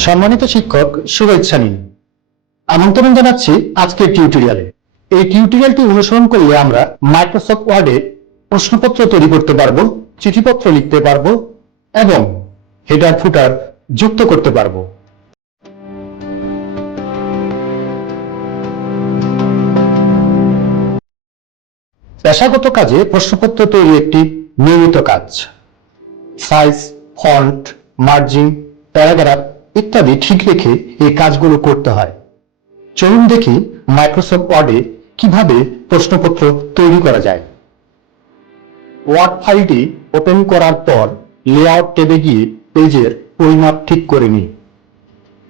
সম্মানিত শিক্ষক, শুভেচ্ছা নিন। আমন্ত্রণ জানাচ্ছি আজকের টিউটোরিয়ালে। এই টিউটোরিয়ালটি অনুসরণ করলে আমরা মাইক্রোসফট ওয়ার্ডে প্রশ্নপত্র তৈরি করতে পারবো, চিঠিপত্র লিখতে পারবো এবং হেডার ফুটার যুক্ত করতে পারবো। পেশাগত কাজে প্রশ্নপত্র তৈরি একটি নিয়মিত কাজ। সাইজ, ফন্ট, মার্জিন, প্যারাগ্রাফ ইত্যাদি ঠিক রেখে এই কাজগুলো করতে হয়। চলুন দেখি মাইক্রোসফট ওয়ার্ডে কিভাবে প্রশ্নপত্র তৈরি করা যায়। ওয়ার্ড ফাইলটি ওপেন করার পর লেআউট ট্যাবে গিয়ে পেজের পরিমাপ ঠিক করে নিই।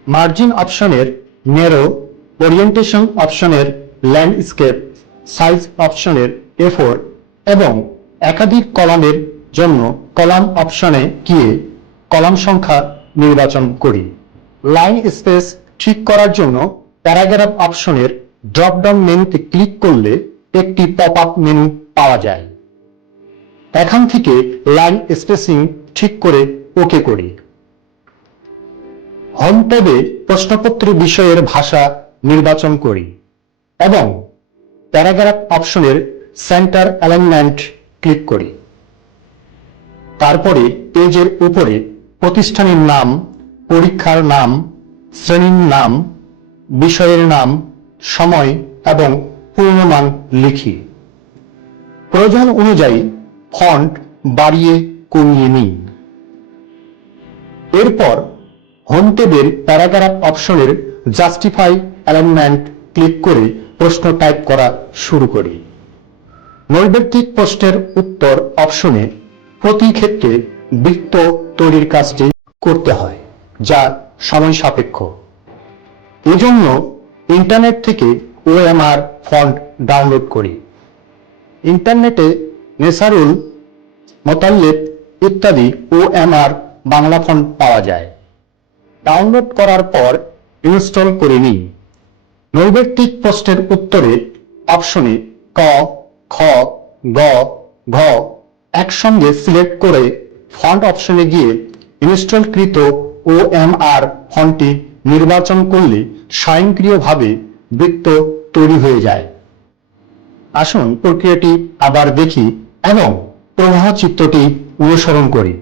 মার্জিন অপশনের ন্যারো, ওরিয়েন্টেশন অপশনের ল্যান্ডস্কেপ, সাইজ অপশনের A4 এবং একাধিক কলামের জন্য কলাম অপশনে গিয়ে কলাম সংখ্যা নির্বাচন করি। লাইন স্পেস ঠিক করার জন্য প্যারাগ্রাফ অপশনের ড্রপ ডাউন মেনুতে ক্লিক করলে একটি পপ আপ মেনু পাওয়া যায়। এখান থেকে লাইন স্পেসিং ঠিক করে ওকে করি। হোম ট্যাবে প্রশ্নপত্রের বিষয়ের ভাষা নির্বাচন করি এবং প্যারাগ্রাফ অপশনের সেন্টার অ্যালাইনমেন্ট ক্লিক করি। তারপরে পেজের উপরে প্রতিষ্ঠানের নাম, পরীক্ষার নাম, শ্রেণীর নাম, বিষয়ের নাম, সময় এবং পূর্ণমান লিখি। প্রয়োজন অনুযায়ী ফন্ট বাড়িয়ে কমিয়ে নিই। এরপর হোম ট্যাবের প্যারাগ্রাফ অপশনের জাস্টিফাই অ্যালাইনমেন্ট ক্লিক করে প্রশ্ন টাইপ করা শুরু করি। নৈর্ব্যক্তিক প্রশ্নের উত্তর অপশনে প্রতি ক্ষেত্রে বৃত্ত তৈরির কাজটি করতে হয়, যা সময় সাপেক্ষ। এজন্য ইন্টারনেট থেকে OMR ফন্ট ডাউনলোড করি। ইন্টারনেটে নেসারুল, মোতাল্লেব ইত্যাদি OMR বাংলা ফন্ট পাওয়া যায়। ডাউনলোড করার পর ইনস্টল করে নিই। নৈর্ব্যক্তিক প্রশ্নের উত্তরে অপশনে ক, খ, গ, ঘ একসঙ্গে সিলেক্ট করে ফন্ট অপশনে গিয়ে ইনস্টলকৃত OMR ফন্টটি নির্বাচন করলে স্বয়ংক্রিয়ভাবে বৃত্ত তৈরি হয়ে যায়। আসুন প্রক্রিয়াটি আবার দেখি এবং প্রবাহ চিত্রটি অনুসরণ করি।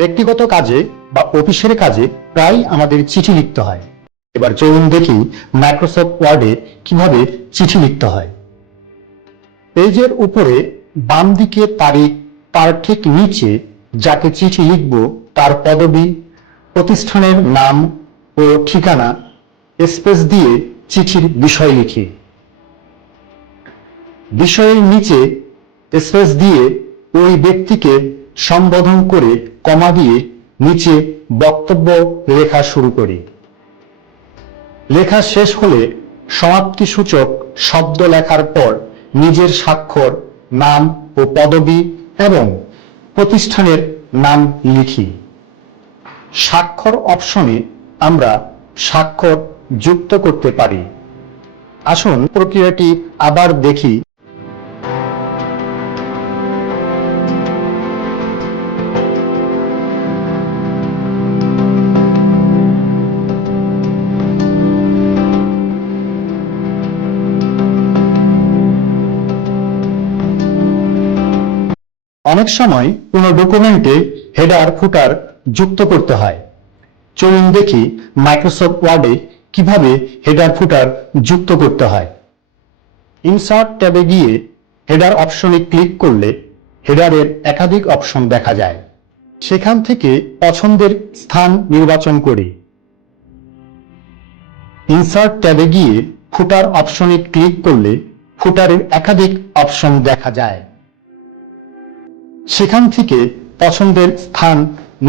ব্যক্তিগত কাজে বা অফিসের কাজে প্রায় আমাদের চিঠি লিখতে হয়। এবার চলুন দেখি মাইক্রোসফট ওয়ার্ডে কিভাবে চিঠি লিখতে হয়। পেজের উপরে বাম দিকে তারিখ, তার ঠিক নিচে যাকে চিঠি লিখব তার পদবি, প্রতিষ্ঠানের নাম ও ঠিকানা স্পেস দিয়ে চিঠির বিষয় লিখি। বিষয়ের নিচে স্পেস দিয়ে ওই ব্যক্তিকে সম্বোধন করে কমা দিয়ে নিচে বক্তব্য লেখা শুরু করি। লেখা শেষ হলে সমাপ্তিসূচক শব্দ লেখার পর নিজের স্বাক্ষর, নাম ও পদবি এবং প্রতিষ্ঠানের নাম লিখি। স্বাক্ষর অপশনে আমরা স্বাক্ষর যুক্ত করতে পারি। আসুন প্রক্রিয়াটি আবার দেখি। অনেক সময় কোনো ডকুমেন্টে হেডার ফুটার যুক্ত করতে হয়। চলুন দেখি মাইক্রোসফট ওয়ার্ডে কিভাবে হেডার ফুটার যুক্ত করতে হয়। ইনসার্ট ট্যাবে গিয়ে হেডার অপশনে ক্লিক করলে হেডারের একাধিক অপশন দেখা যায়। সেখান থেকে পছন্দের স্থান নির্বাচন করে ইনসার্ট ট্যাবে গিয়ে ফুটার অপশনে ক্লিক করলে ফুটারের একাধিক অপশন দেখা যায়। সেখান থেকে পছন্দের স্থান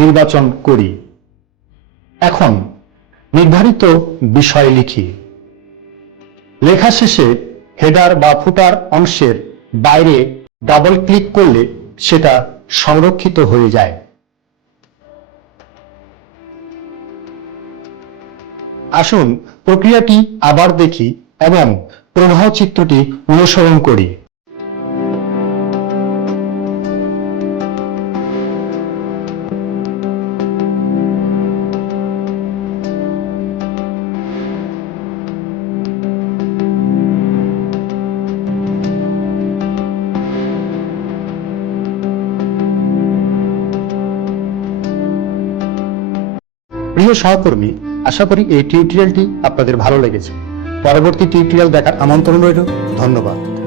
নির্বাচন করি। এখন নির্ধারিত বিষয় লিখি। লেখা শেষে হেডার বা ফুটার অংশের বাইরে ডাবল ক্লিক করলে সেটা সংরক্ষিত হয়ে যায়। আসুন প্রক্রিয়াটি আবার দেখি এবং প্রবাহ চিত্রটি অনুসরণ করি। প্রিয় সহকর্মী, আশা করি এই টিউটোরিয়ালটি আপনাদের ভালো লেগেছে। পরবর্তী টিউটোরিয়াল দেখার আমন্ত্রণ রইল। ধন্যবাদ।